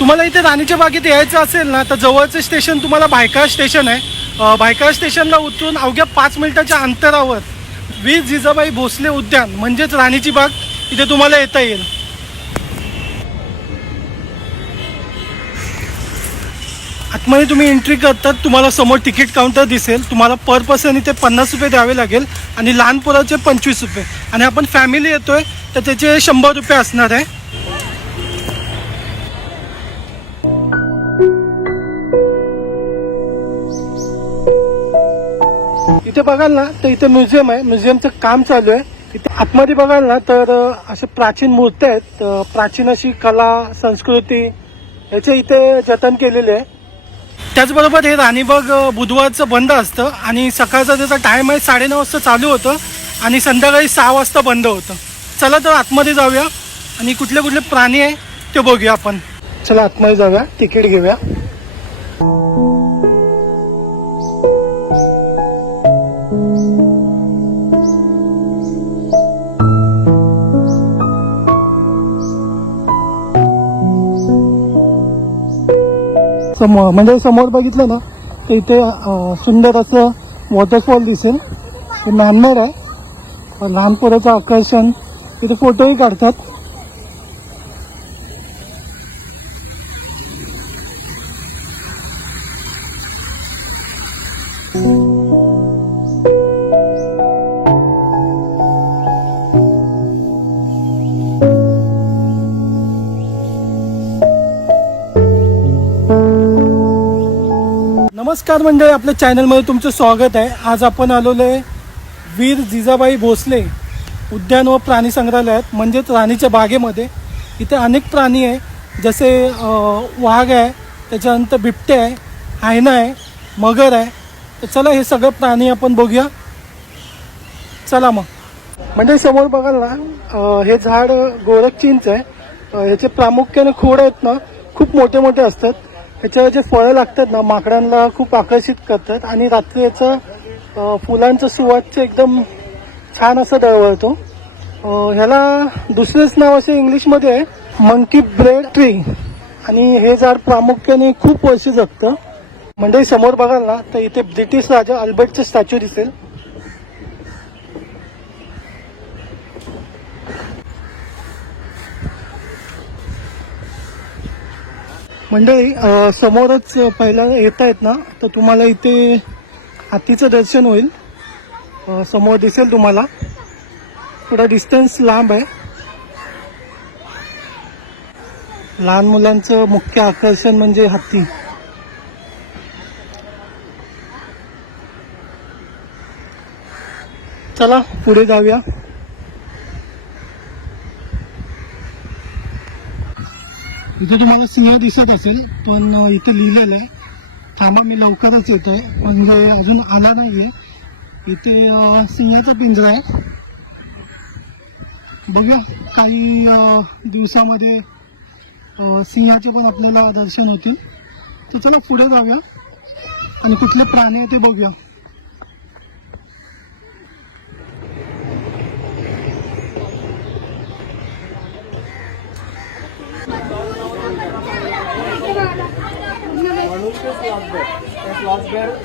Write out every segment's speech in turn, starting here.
तुम्हाला इथे राणीच्या बागेत यायचं असेल ना तर जवळचं स्टेशन तुम्हाला भायखळा स्टेशन आहे. भायखळा स्टेशनला उतरून अवघ्या 5 मिनिटाच्या अंतरावर वीर जिजाबाई भोसले उद्यान म्हणजेच राणीची बाग इथे तुम्हाला येता येईल. आतमध्ये तुम्ही एंट्री करतात तुम्हाला समोर तिकीट काउंटर दिसेल. तुम्हाला पर पर्सन इथे 50 रुपये द्यावे लागेल आणि लहान पोराचे 25 रुपये आणि आपण फॅमिली येतोय तर त्याचे 100 रुपये असणार आहे. इथे बघाल ना तर इथे म्युझियम आहे. म्युझियमचं काम चालू आहे. इथे आतमध्ये बघाल ना तर अशा प्राचीन मूर्त्या आहेत. प्राचीन अशी कला संस्कृती याचे इथे जतन केलेले आहे. त्याचबरोबर हे राणीबाग बुधवारचं बंद असतं आणि सकाळचा त्याचा टाईम आहे 9:30 वाजता चालू होतं आणि संध्याकाळी 6 वाजता बंद होतं. चला तर आतमध्ये जाऊया आणि कुठले कुठले प्राणी आहे ते बघूया आपण. चला आतमध्ये जाऊया, तिकीट घेऊया. समोर म्हणजे समोर बघितलं ना तर इथे सुंदर असं वॉटरफॉल दिसेल. हे मॅनमेड आहे. लहान पोराचं आकर्षण. इथे फोटोही काढतात. नमस्कार मंडळी, आपल्या चॅनलमध्ये तुमचं स्वागत आहे. आज आपण आलेलो आहे वीर जिजाबाई भोसले उद्यान व प्राणी संग्रहालयात म्हणजेच राणीच्या बागेमध्ये. इथे अनेक प्राणी आहे जसे वाघ आहे, त्याच्यानंतर बिबटे आहे, हायना आहे, मगर आहे. तर चला हे सगळं प्राणी आपण बघूया. चला मग. म्हणजे समोर बघाल ना हे झाड गोरख चिंच आहे. ह्याचे प्रामुख्याने खोड आहेत ना खूप मोठे मोठे असतात. ह्याच्यावर जे फळं लागतात ना माकडांना खूप आकर्षित करतात आणि रात्री याचं फुलांचं सुवास एकदम छान असं दळवळतो. ह्याला दुसरेच नाव असे इंग्लिशमध्ये आहे मंकी ब्रेड ट्री आणि हे झाड प्रामुख्याने खूप वर्ष जगतं. म्हणजे समोर बघाल ना तर इथे ब्रिटिश राजा अल्बर्टचे स्टॅच्यू दिसेल. मंडळी समोरच पहिला येत आहेत ना तर तुम्हाला इथे हातीचं दर्शन होईल. समोर दिसेल तुम्हाला. थोडा डिस्टन्स लांब आहे. लहान मुलांचं मुख्य आकर्षण म्हणजे हत्ती. चला पुढे जाऊया. इथे तुम्हाला सिंह दिसत असेल पण इथे लिहिलेलं आहे थांबा मी लवकरच येतोय. म्हणजे अजून आला नाहीये. इथे सिंहाचा पिंजरा आहे. बघूया काही दिवसामध्ये सिंहाचे पण आपल्याला दर्शन होतील. तर चला पुढे जाऊया आणि कुठले प्राणी आहे ते बघूया.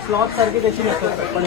स्लॉट सारखी त्याची नसतात पण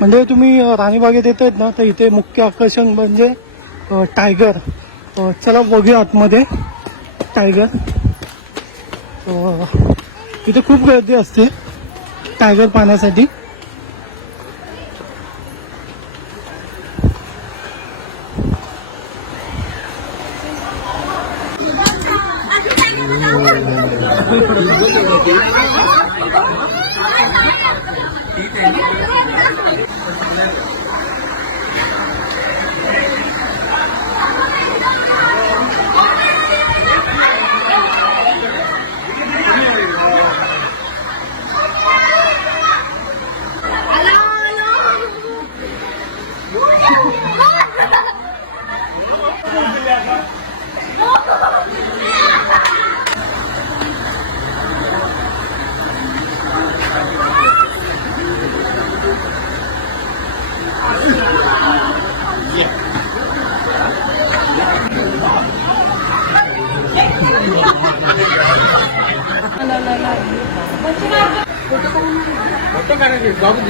म्हणजे तुम्ही राणीबागेत येत आहेत ना तर इथे मुख्य आकर्षण म्हणजे टायगर. चला बघूया आतमध्ये टायगर. इथे खूप गर्दी असते टायगर पाहण्यासाठी. फोटो काढायचे बाबू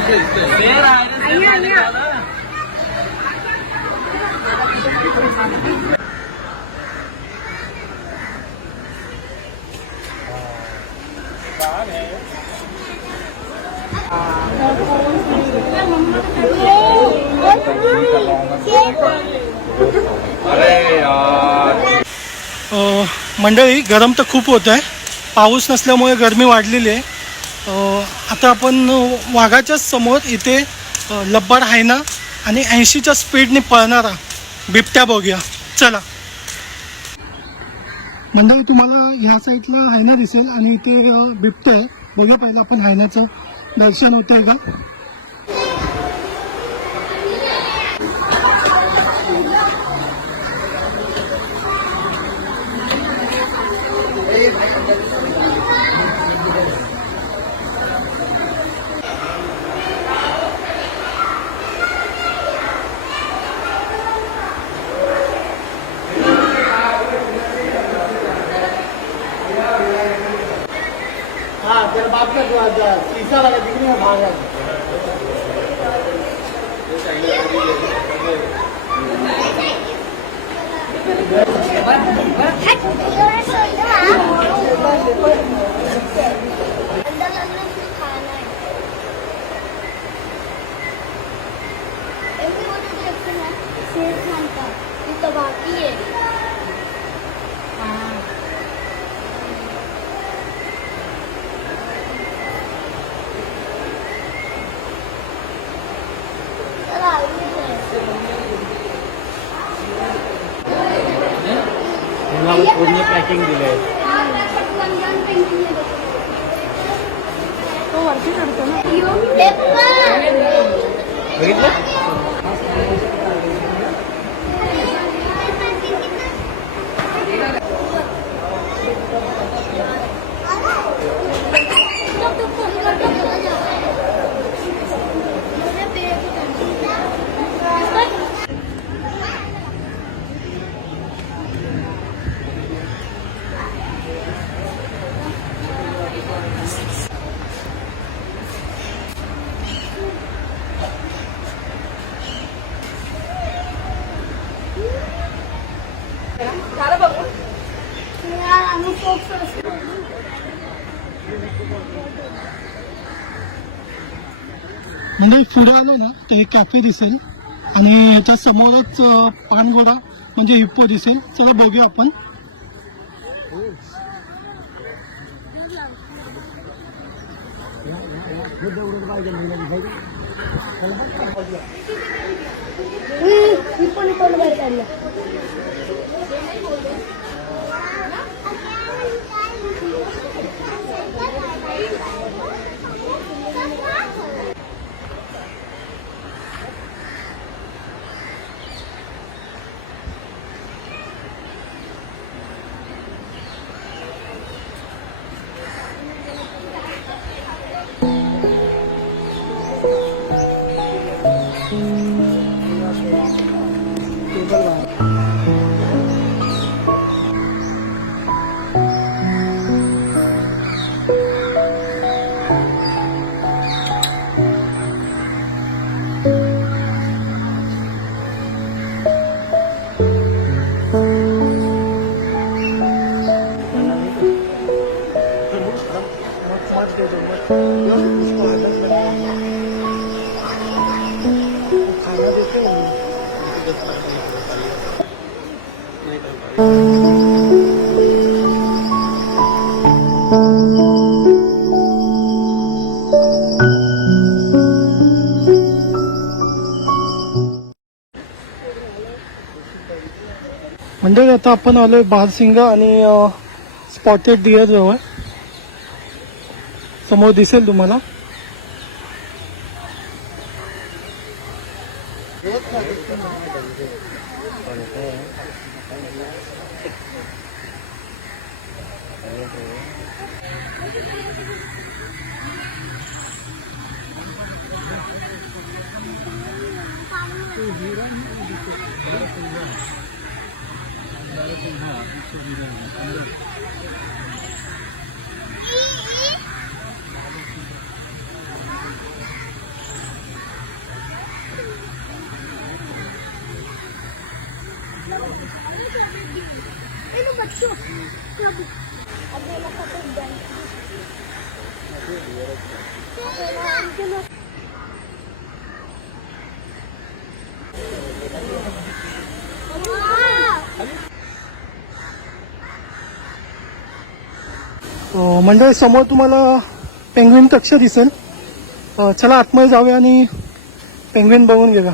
मंडळी गरम तर खूप होत आहे. पाऊस नसल्यामुळे गरमी वाढलेली आहे. आता आपण वाघाच्याच समोर इथे लब्बाड हायना आणि 80च्या स्पीडने पळणारा बिबट्या बघूया. चला मंडळी, तुम्हाला ह्या साईडला हायना दिसेल आणि इथे बिबटे आहे. बघूया पहिलं आपण हायनाचं दर्शन होतंय का. शीशा वाला दिखने में भाग बाकी है. पूर्ण पॅकिंग दिलंय. तो वरती चढतो ना. म्हणजे पुढे आलो ना तर एक कॅफे दिसेल आणि याच्या समोरच पानघोडा म्हणजे हिप्पो दिसेल. चला बघूया आपण. म्हणजे आता आपण आलोय बारसिंगा आणि स्पॉटेड डिअर जवळ. समोर दिसेल तुम्हाला. Ano ba ito? Grabe. Ang wala ka pang dance. मंडळी समोर तुम्हाला पेंग्विन कक्ष दिसेल. चला आतमध्ये जाऊया आणि पेंग्विन बघून घेऊया.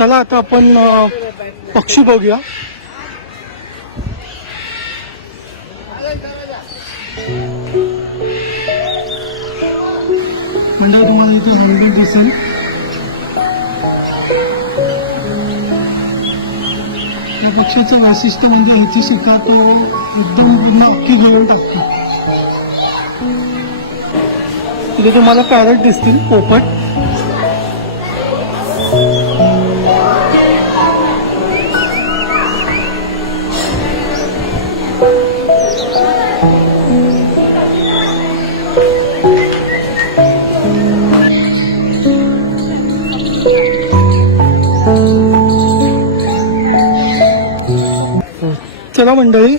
चला आता आपण पक्षी बघूया. मंडळ तुम्हाला इथे हलगर्जी दिसेल. या पक्षाचं वैशिष्ट्य म्हणजे ह्याची शिकार तो एकदम पूर्ण अख्खी घेऊन टाकतो. इथे तुम्हाला पॅरट दिसतील, पोपट. चला मंडळी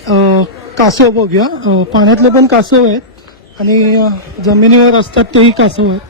कासव बघूया. पाण्यातले पण कासव आहेत आणि जमिनीवर असतात तेही कासव आहेत.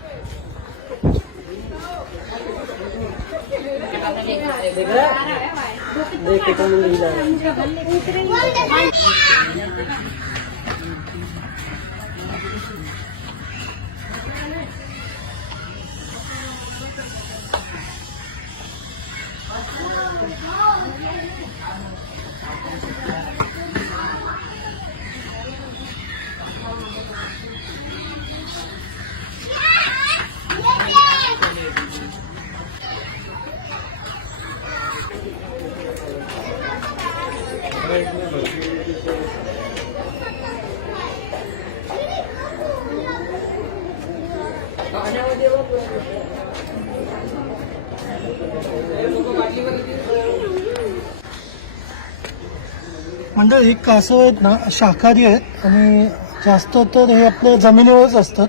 मंडळ ही कासव आहेत ना, शाकाहारी आहेत आणि जास्त तर हे आपल्या जमिनीवरच असतात.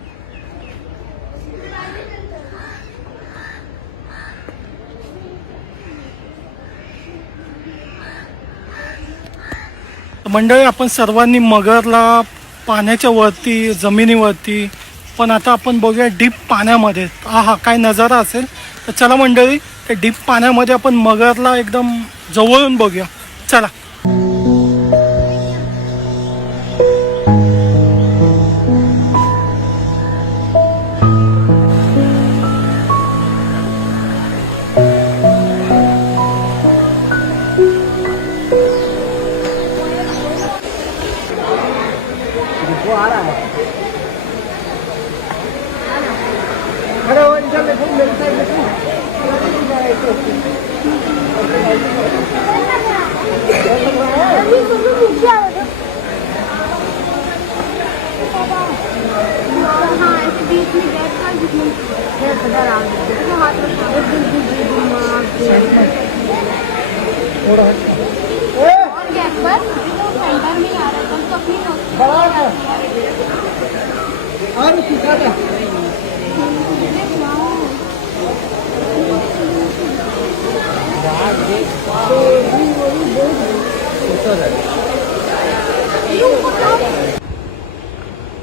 मंडळी आपण सर्वांनी मगरला पाण्याच्या वरती, जमिनीवरती, पण आता आपण बघूया डीप पाण्यामध्ये. हा काय नजारा असेल. तर चला मंडळी, त्या डीप पाण्यामध्ये आपण मगरला एकदम जवळून बघूया. चला. और गैप पर जो सेंटर में आ रहा है तो अपनी और कितना था?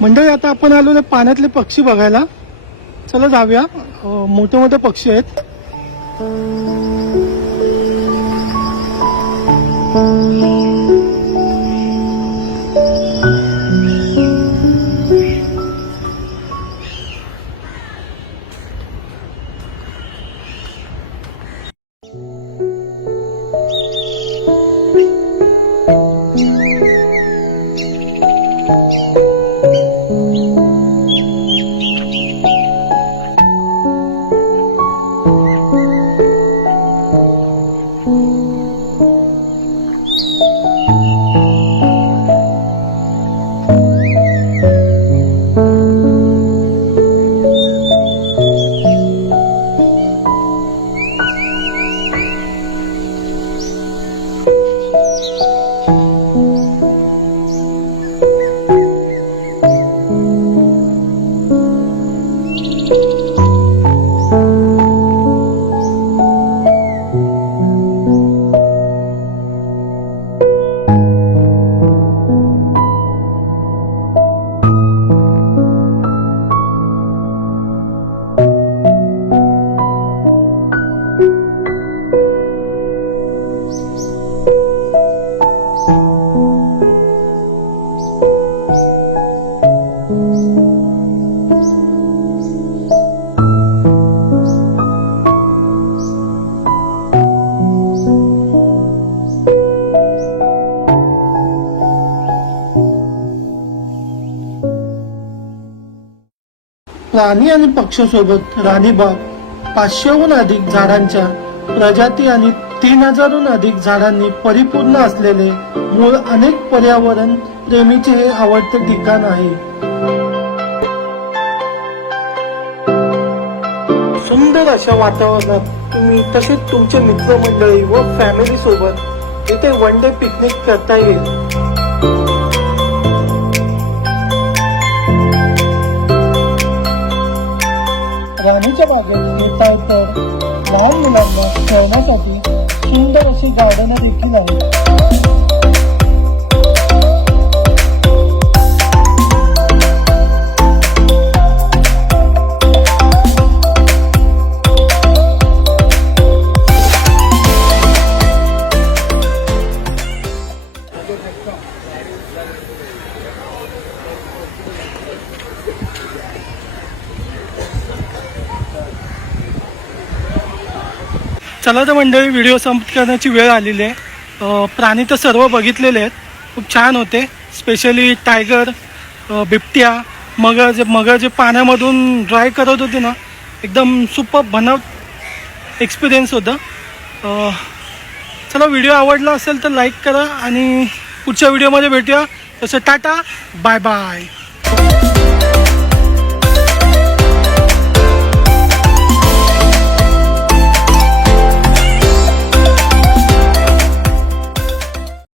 मंडळी आता आपण आलो पाण्यातले पक्षी बघायला. चला जाऊया. मोठे मोठे पक्षी आहेत. प्राणी आणि पक्ष्यासोबत राणीबाग 500हून अधिक झाडांच्या प्रजाती आणि 3000हून अधिक झाडांनी परिपूर्ण असलेले मूळ अनेक पर्यावरण प्रेमीचे हे आवडते ठिकाण आहे. सुंदर अशा वातावरणात तुम्ही तसेच तुमचे मित्रमंडळी व फॅमिली सोबत इथे वन डे पिकनिक करता येईल. राणीच्या बागेत येता तर लहान मुलांना खेळण्यासाठी सुंदर अशी गार्डन देखील आहेत. चला तर मंडळी, व्हिडिओ संपत करण्याची वेळ आलेली आहे. प्राणी तर सर्व बघितलेले आहेत, खूप छान होते. स्पेशली टायगर, बिबट्या, मगर जे पाण्यामधून ड्राय करत होते ना, एकदम सुपर बनावट एक्सपिरियन्स होता. चला, व्हिडिओ आवडला असेल तर लाईक करा आणि पुढच्या व्हिडिओमध्ये भेटूया. तसं टाटा, बाय बाय.